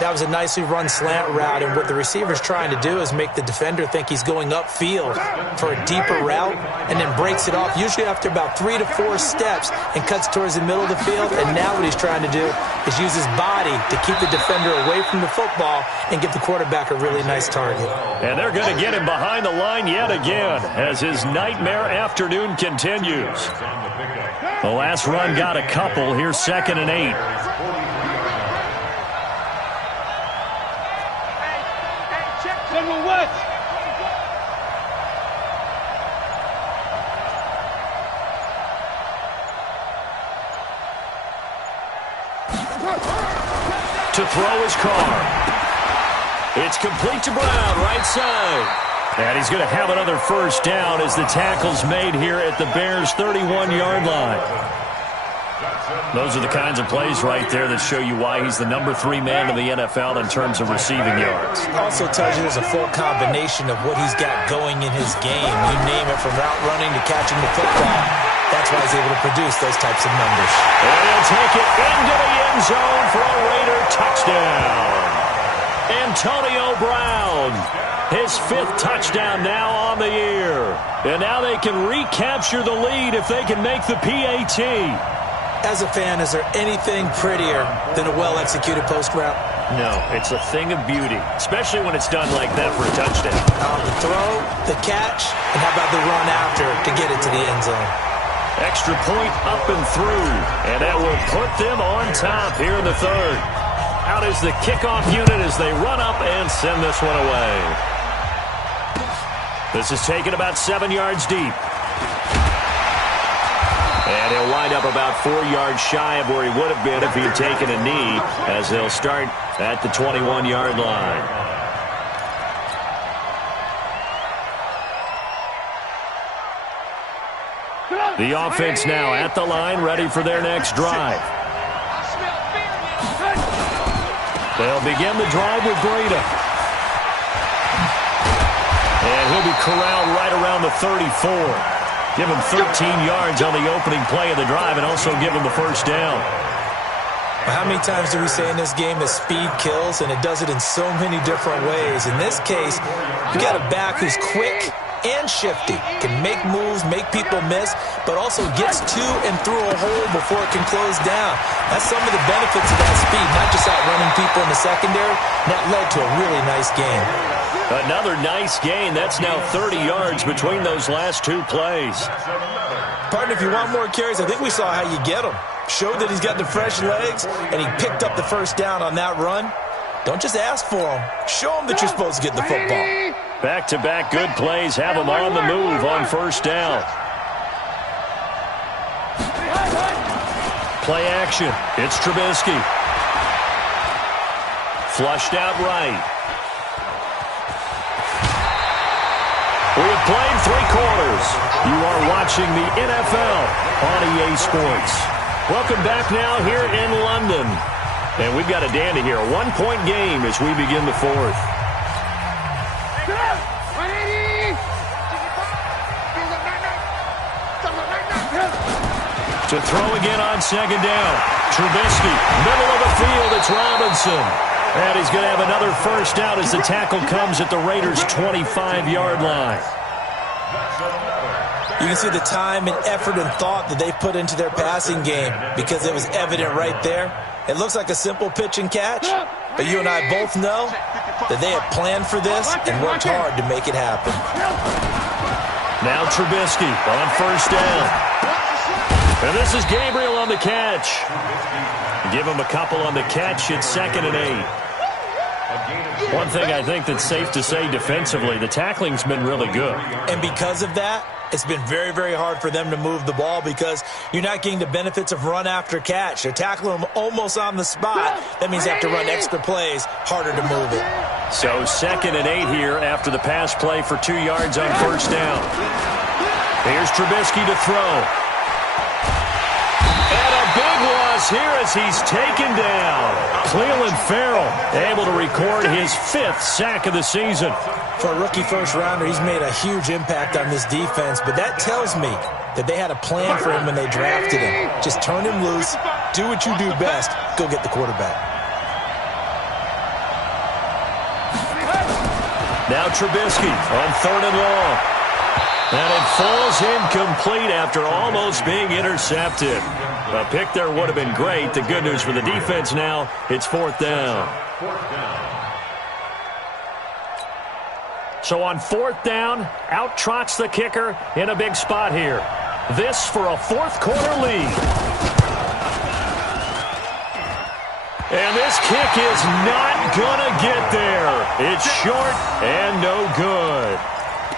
That was a nicely run slant route, and what the receiver's trying to do is make the defender think he's going upfield for a deeper route and then breaks it off, usually after about 3 to 4 steps, and cuts towards the middle of the field. And now what he's trying to do is use his body to keep the defender away from the football and give the quarterback a really nice target. And they're going to get him behind the line yet again as his nightmare afternoon continues. The last run got a couple. Here's 2nd and 8. To throw his car. It's complete to Brown, right side. And he's going to have another first down as the tackle's made here at the Bears' 31-yard line. Those are the kinds of plays right there that show you why he's the number 3 man in the NFL in terms of receiving yards. Also tells you there's a full combination of what he's got going in his game. You name it, from route running to catching the football. That's why he's able to produce those types of numbers. And he'll take it into the end zone for a Raider touchdown. Antonio Brown, his 5th touchdown now on the year. And now they can recapture the lead if they can make the PAT. As a fan, is there anything prettier than a well-executed post route? No, it's a thing of beauty, especially when it's done like that for a touchdown. The throw, the catch, and how about the run after to get it to the end zone? Extra point up and through, and that will put them on top here in the 3rd. Out is the kickoff unit as they run up and send this one away. This is taken about 7 yards deep. And he'll wind up about 4 yards shy of where he would have been if he had taken a knee, as they'll start at the 21-yard line. The offense now at the line, ready for their next drive. They'll begin the drive with Breida. And he'll be corralled right around the 34. Give him 13 yards on the opening play of the drive and also give him the first down. How many times do we say in this game that speed kills, and it does it in so many different ways? In this case, you got a back who's quick and shifty, can make moves, make people miss, but also gets to and through a hole before it can close down. That's some of the benefits of that speed, not just outrunning people in the secondary. That led to a really nice game. Another nice gain. That's now 30 yards between those last 2 plays. Partner, if you want more carries, I think we saw how you get them. Showed that he's got the fresh legs, and he picked up the first down on that run. Don't just ask for them. Show them that you're supposed to get the football. Back-to-back good plays have them on the move on first down. Play action. It's Trubisky. Flushed out right. We have played 3 quarters. You are watching the NFL on EA Sports. Welcome back now here in London. And we've got a dandy here. A 1-point game as we begin the 4th. To throw again on 2nd down. Trubisky, middle of the field, it's Robinson. And he's going to have another first down as the tackle comes at the Raiders' 25-yard line. You can see the time and effort and thought that they put into their passing game because it was evident right there. It looks like a simple pitch and catch, but you and I both know that they have planned for this and worked hard to make it happen. Now Trubisky on first down. And this is Gabriel on the catch. Give him a couple on the catch. It's 2nd and 8. One thing I think that's safe to say defensively, the tackling's been really good. And because of that, it's been very, very hard for them to move the ball because you're not getting the benefits of run after catch. They're tackling them almost on the spot. That means they have to run extra plays, harder to move it. So 2nd and 8 here after the pass play for 2 yards on first down. Here's Trubisky to throw. And a big loss here as he's taken down. Cleveland Farrell able to record his 5th sack of the season. For a rookie first-rounder, he's made a huge impact on this defense, but that tells me that they had a plan for him when they drafted him. Just turn him loose, do what you do best, go get the quarterback. Now Trubisky on 3rd and long. And it falls incomplete after almost being intercepted. A pick there would have been great. The good news for the defense now, it's 4th down. So on 4th down, out trots the kicker in a big spot here. This for a 4th quarter lead. And this kick is not gonna get there. It's short and no good.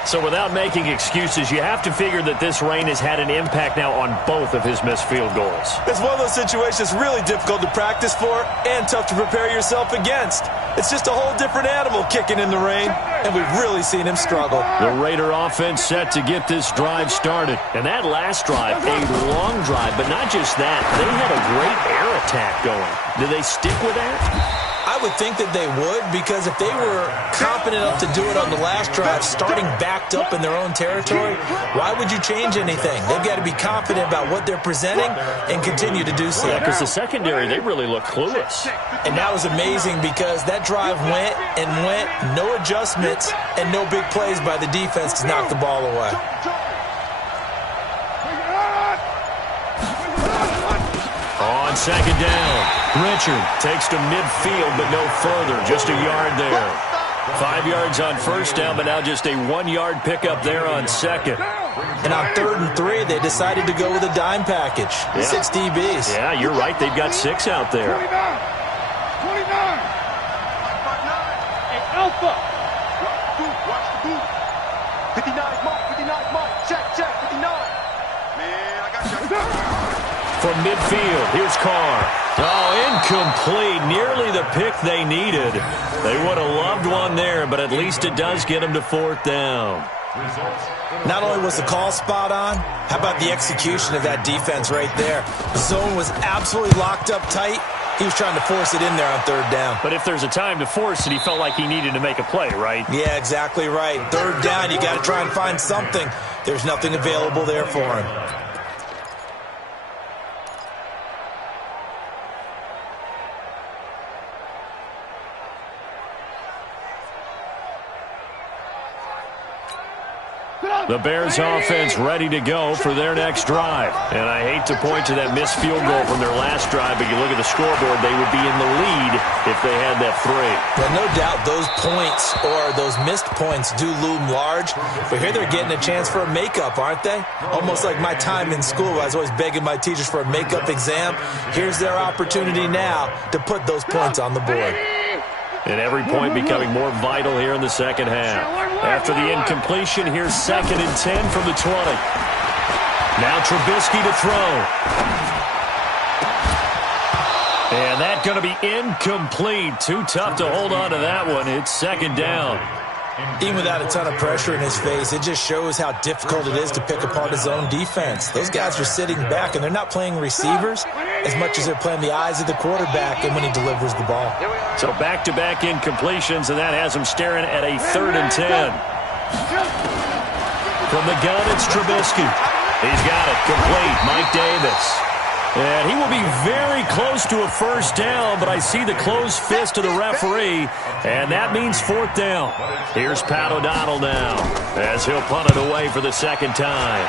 So without making excuses, you have to figure that this rain has had an impact now on both of his missed field goals. It's one of those situations really difficult to practice for and tough to prepare yourself against. It's just a whole different animal kicking in the rain, and we've really seen him struggle. The Raider offense set to get this drive started. And that last drive, a long drive, but not just that. They had a great air attack going. Do they stick with that? I would think that they would, because if they were confident enough to do it on the last drive, starting backed up in their own territory, why would you change anything? They've got to be confident about what they're presenting and continue to do so. Yeah, because the secondary, they really look clueless. And that was amazing because that drive went and went, no adjustments, and no big plays by the defense to knock the ball away. On 2nd down, Richard takes to midfield, but no further, just a yard there. 5 yards on 1st down, but now just a 1-yard pickup there on 2nd. And on 3rd and 3, they decided to go with a dime package. Yeah. 6 DBs. Yeah, you're right. They've got 6 out there. 29. Hey, Alpha. Watch the boot. 59's mark. 59's mark. Check. 59. Man, I got you. From midfield, here's Carr. Oh, incomplete. Nearly the pick they needed. They would have loved one there, but at least it does get them to 4th down. Not only was the call spot on, how about the execution of that defense right there? The zone was absolutely locked up tight. He was trying to force it in there on 3rd down. But if there's a time to force it, he felt like he needed to make a play, right? Yeah, exactly right. 3rd down, you got to try and find something. There's nothing available there for him. The Bears offense ready to go for their next drive. And I hate to point to that missed field goal from their last drive, but you look at the scoreboard, they would be in the lead if they had that 3. Well, no doubt those points or those missed points do loom large, but here they're getting a chance for a makeup, aren't they? Almost like my time in school, I was always begging my teachers for a makeup exam. Here's their opportunity now to put those points on the board. And every point becoming more vital here in the second half. After the incompletion, here's 2nd and 10 from the 20. Now Trubisky to throw. And that's going to be incomplete. Too tough to hold on to that one. It's 2nd down. Even without a ton of pressure in his face, it just shows how difficult it is to pick apart his own defense. Those guys are sitting back, and they're not playing receivers as much as they're playing the eyes of the quarterback and when he delivers the ball. So back-to-back incompletions, and that has him staring at a 3rd and 10. From the gun, it's Trubisky. He's got it complete. Mike Davis. And he will be very close to a 1st down, but I see the closed fist of the referee, and that means 4th down. Here's Pat O'Donnell now, as he'll punt it away for the 2nd time.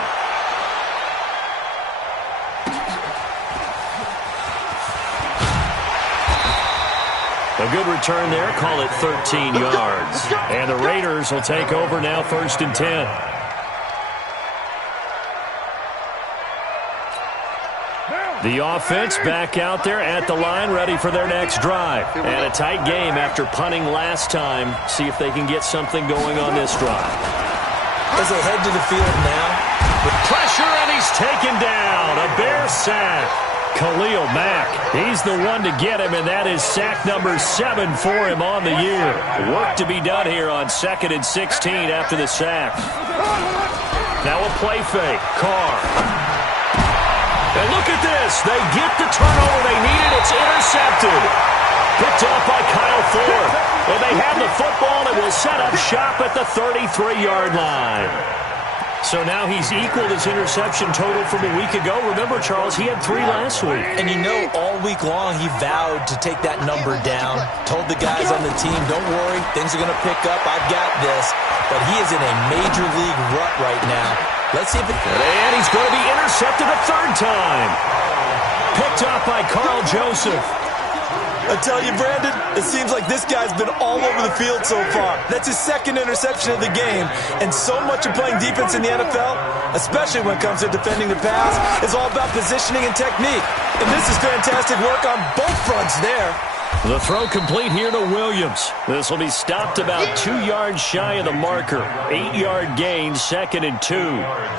A good return there, call it 13 yards. And the Raiders will take over now, 1st and 10. The offense back out there at the line, ready for their next drive. And a tight game after punting last time. See if they can get something going on this drive. As they head to the field now, with pressure, and he's taken down. A Bear sack. Khalil Mack, he's the one to get him, and that is sack number 7 for him on the year. Work to be done here on 2nd and 16 after the sack. Now a play fake. Carr. And look at this. They get the turnover they needed. It's intercepted. Picked off by Kyle Ford. And they have the football and will set up shop at the 33-yard line. So now he's equaled his interception total from a week ago. Remember, Charles, he had 3 last week. And you know, all week long he vowed to take that number down, told the guys on the team, don't worry, things are going to pick up, I've got this. But he is in a major league rut right now. Let's see if it... And he's going to be intercepted a 3rd time. Picked up by Carl Joseph. I tell you, Brandon, it seems like this guy's been all over the field so far. That's his 2nd interception of the game. And so much of playing defense in the NFL, especially when it comes to defending the pass, is all about positioning and technique. And this is fantastic work on both fronts there. The throw complete here to Williams. This will be stopped about 2 yards shy of the marker. 8-yard gain, 2nd and 2.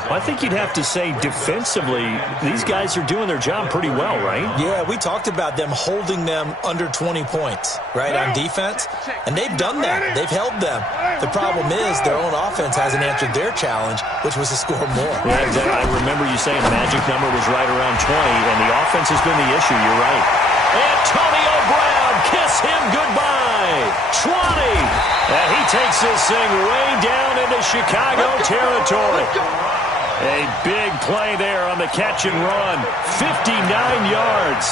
I think you'd have to say defensively, these guys are doing their job pretty well, right? Yeah, we talked about them holding them under 20 points, right, on defense. And they've done that. They've held them. The problem is their own offense hasn't answered their challenge, which was to score more. Yeah, exactly. I remember you saying the magic number was right around 20, and the offense has been the issue. You're right. Antonio Brown, kiss him goodbye. 20. And he takes this thing way down into Chicago territory. A big play there on the catch and run. 59 yards.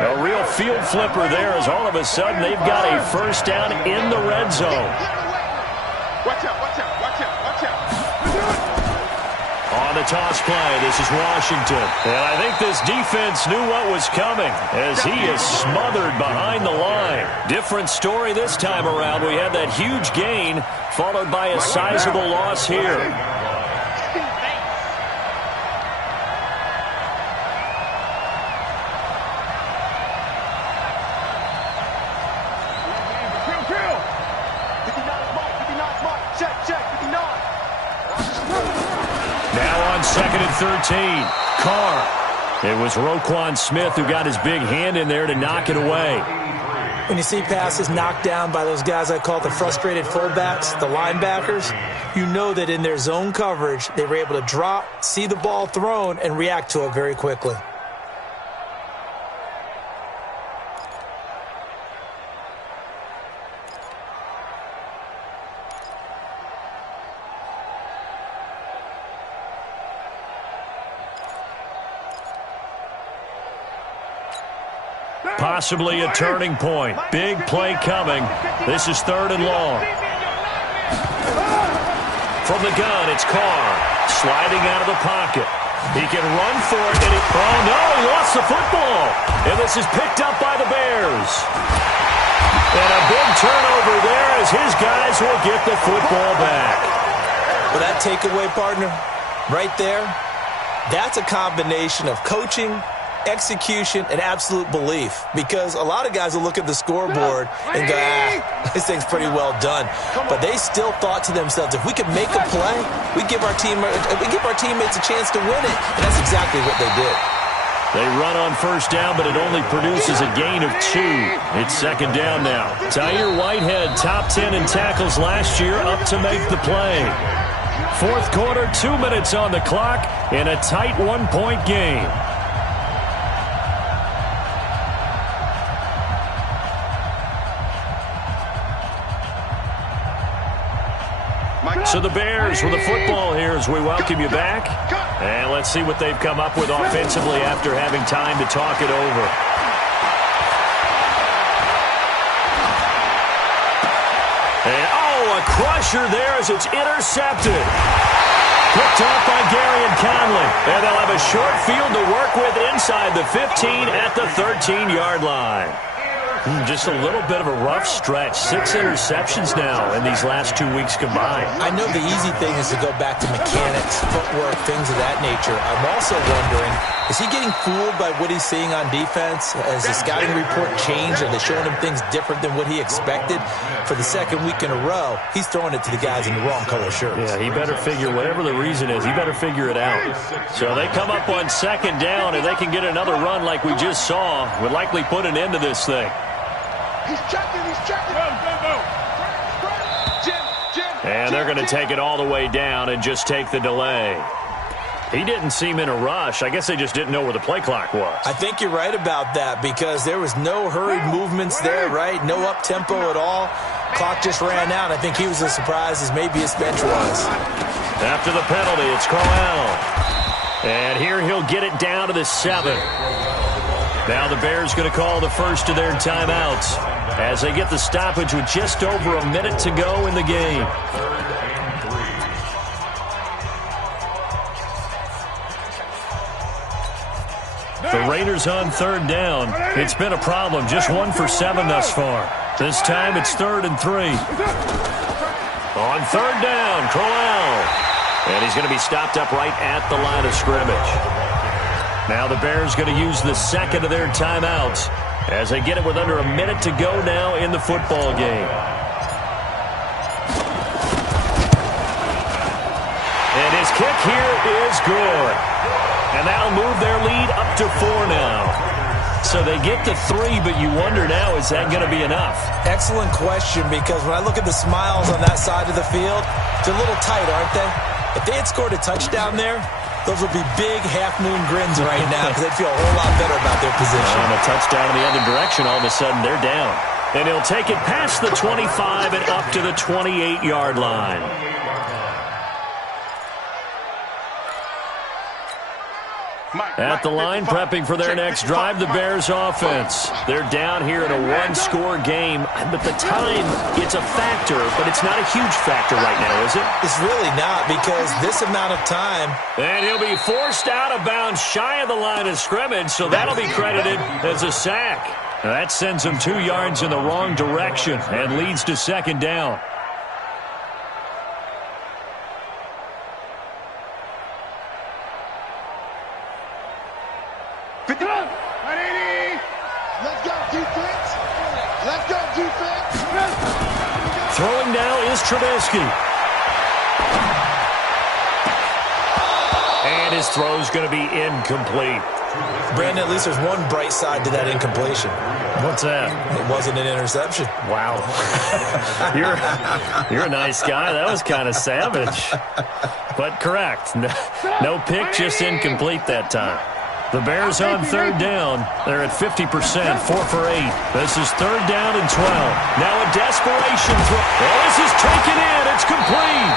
A real field flipper there as all of a sudden they've got a 1st down in the red zone. Watch out, watch out, watch out, watch out. On the toss play, this is Washington. And I think this defense knew what was coming as he is smothered behind the line. Different story this time around. We had that huge gain followed by a sizable loss here. Now on 2nd and 13. Carr. It was Roquan Smith who got his big hand in there to knock it away. When you see passes knocked down by those guys I call the frustrated fullbacks, the linebackers, you know that in their zone coverage, they were able to drop, see the ball thrown, and react to it very quickly. Possibly a turning point. Big play coming. This is 3rd and long. From the gun, it's Carr. Sliding out of the pocket. He can run for it. And oh, no, he lost the football. And this is picked up by the Bears. And a big turnover there as his guys will get the football back. But that takeaway, partner, right there, that's a combination of coaching, execution, and absolute belief, because a lot of guys will look at the scoreboard and go, this thing's pretty well done. But they still thought to themselves, if we could make a play, we give our teammates a chance to win it. And that's exactly what they did. They run on 1st down, but it only produces a gain of 2. It's 2nd down now. Tyre Whitehead, top 10 in tackles last year, up to make the play. 4th quarter, 2 minutes on the clock, in a tight 1-point game. So the Bears with the football here as we welcome you back. And let's see what they've come up with offensively after having time to talk it over. And, a crusher there as it's intercepted. Picked off by Gary and Conley. And they'll have a short field to work with inside the 15 at the 13-yard line. Just a little bit of a rough stretch. 6 interceptions now in these last 2 weeks combined. I know the easy thing is to go back to mechanics, footwork, things of that nature. I'm also wondering, is he getting fooled by what he's seeing on defense? Has the scouting report changed? Are they showing him things different than what he expected? For the 2nd week in a row, he's throwing it to the guys in the wrong color shirts. Yeah, he better figure, whatever the reason is, he better figure it out. So they come up on 2nd down, and they can get another run like we just saw. Would likely put an end to this thing. He's checking, he's checking. Go. Jim. And they're going to take it all the way down and just take the delay. He didn't seem in a rush. I guess they just didn't know where the play clock was. I think you're right about that because there was no hurried movements there, right? No up-tempo at all. Clock just ran out. I think he was as surprised as maybe his bench was. After the penalty, it's Crowell. And here he'll get it down to the 7. Now the Bears going to call the first of their timeouts as they get the stoppage with just over a minute to go in the game. The Raiders on third down. It's been a problem. Just 1 for 7 thus far. This time it's 3rd and 3. On third down, Crowell. And he's going to be stopped up right at the line of scrimmage. Now the Bears going to use the second of their timeouts as they get it with under a minute to go now in the football game. And his kick here is good. And that'll move their lead up to 4 now. So they get to 3, but you wonder now, is that going to be enough? Excellent question, because when I look at the smiles on that side of the field, they're a little tight, aren't they? If they had scored a touchdown there, those would be big half-moon grins right now because they'd feel a whole lot better about their position. And a touchdown in the other direction, all of a sudden they're down. And he'll take it past the 25 and up to the 28-yard line. At the line, prepping for their next drive, the Bears offense. They're down here in a one-score game, but the time, it's a factor, but it's not a huge factor right now, is it? It's really not, because this amount of time. And he'll be forced out of bounds shy of the line of scrimmage, so that'll be credited as a sack. Now that sends him 2 yards in the wrong direction and leads to second down. Throwing now is Trubisky. And his throw's going to be incomplete. Brandon, at least there's one bright side to that incompletion. What's that? It wasn't an interception. Wow. You're a nice guy. That was kind of savage. But correct. No pick, just incomplete that time. The Bears on third down. They're at 50%, 4 for 8. This is third down and 12. Now a desperation throw. Oh, this is taken in. It's complete.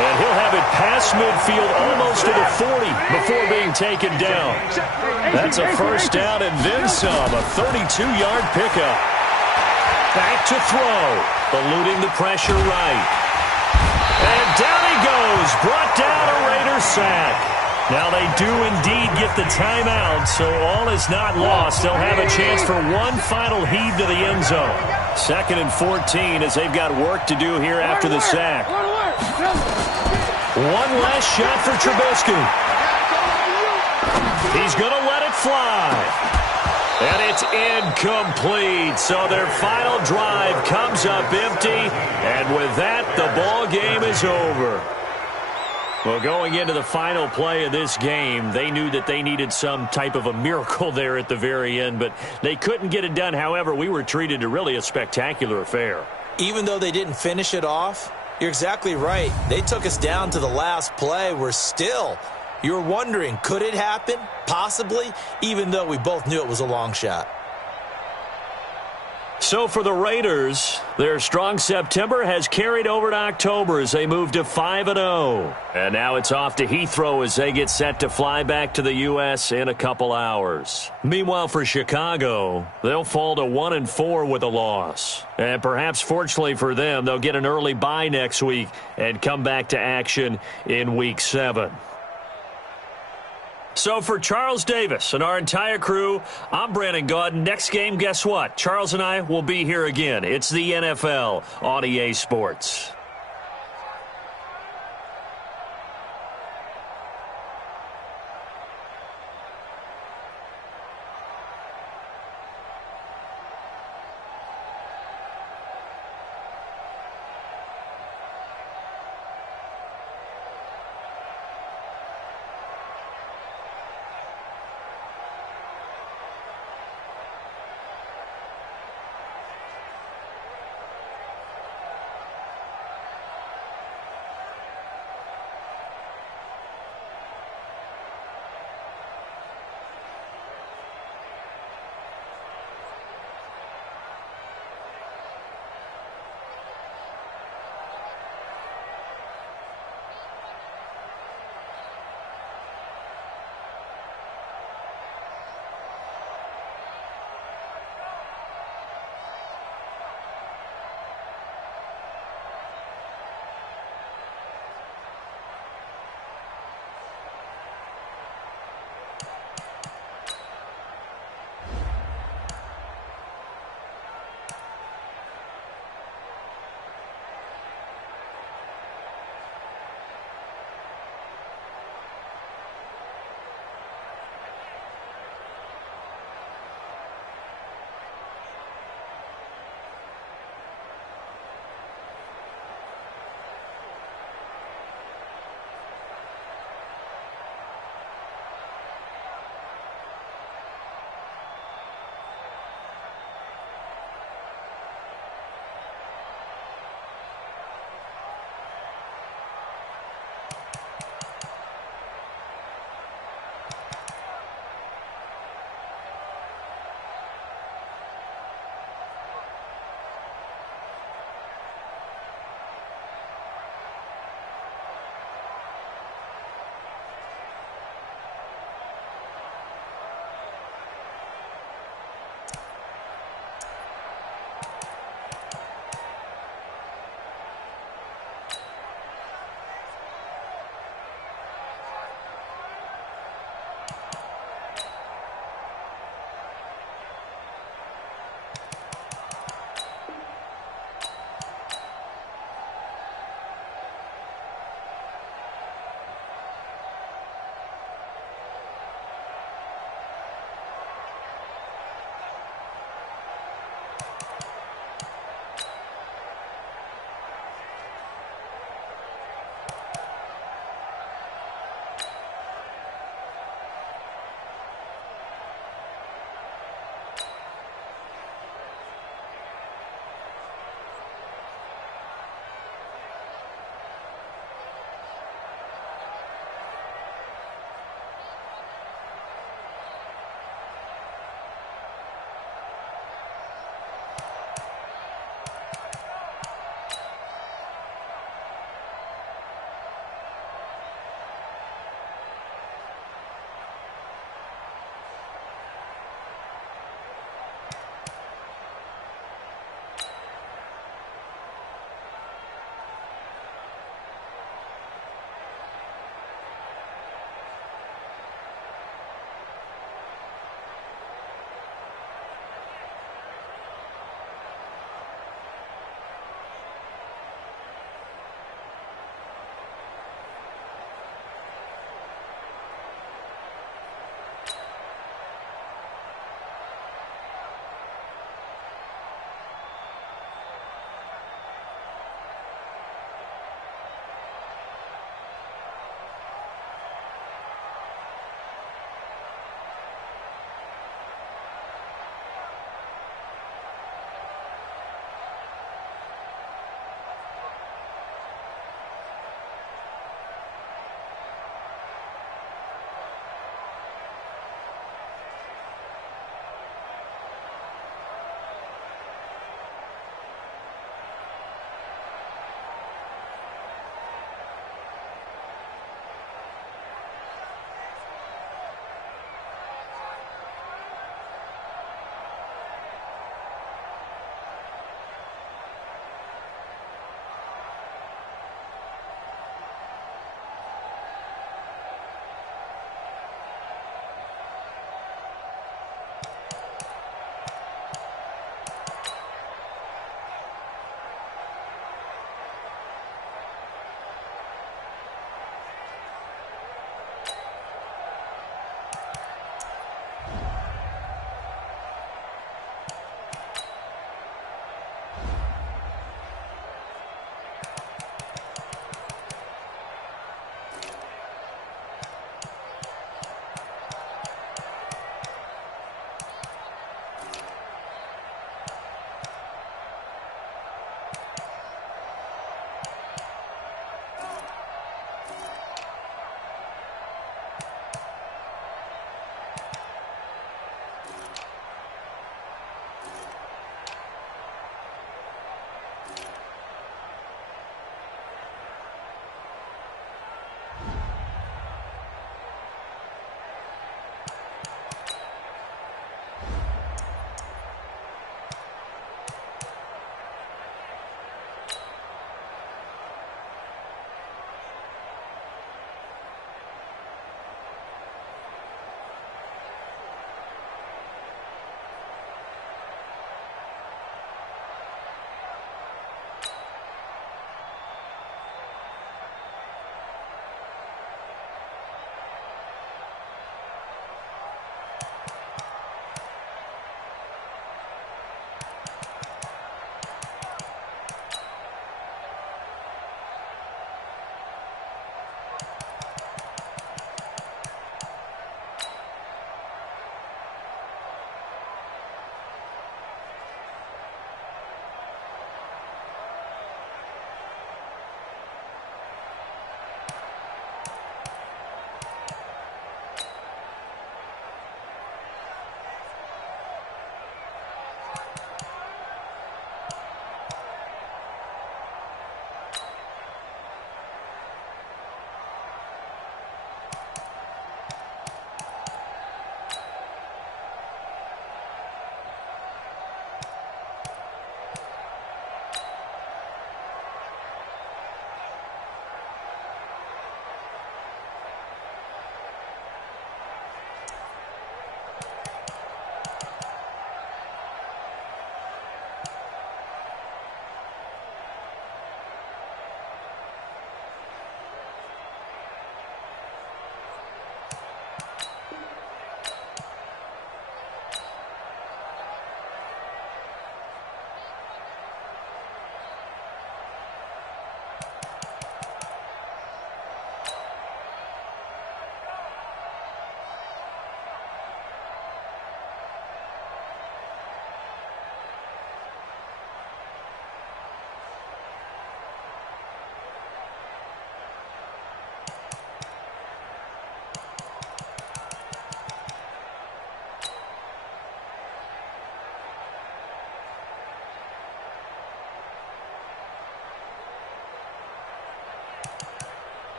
And he'll have it past midfield almost to the 40 before being taken down. That's a first down and then some. A 32-yard pickup. Back to throw. Eluding the pressure right. And down he goes. Brought down a Raider sack. Now they do indeed get the timeout, so all is not lost. They'll have a chance for one final heave to the end zone. 2nd and 14 as they've got work to do here after the sack. One last shot for Trubisky. He's going to let it fly. And it's incomplete. So their final drive comes up empty. And with that, the ball game is over. Well, going into the final play of this game, they knew that they needed some type of a miracle there at the very end, but they couldn't get it done. However, we were treated to really a spectacular affair. Even though they didn't finish it off, you're exactly right. They took us down to the last play. We're still, you're wondering, could it happen? Possibly, even though we both knew it was a long shot. So for the Raiders, their strong September has carried over to October as they move to 5-0. And now it's off to Heathrow as they get set to fly back to the U.S. in a couple hours. Meanwhile, for Chicago, they'll fall to 1-4 with a loss. And perhaps fortunately for them, they'll get an early bye next week and come back to action in Week 7. So for Charles Davis and our entire crew, I'm Brandon Gaudin. Next game, guess what? Charles and I will be here again. It's the NFL on EA Sports.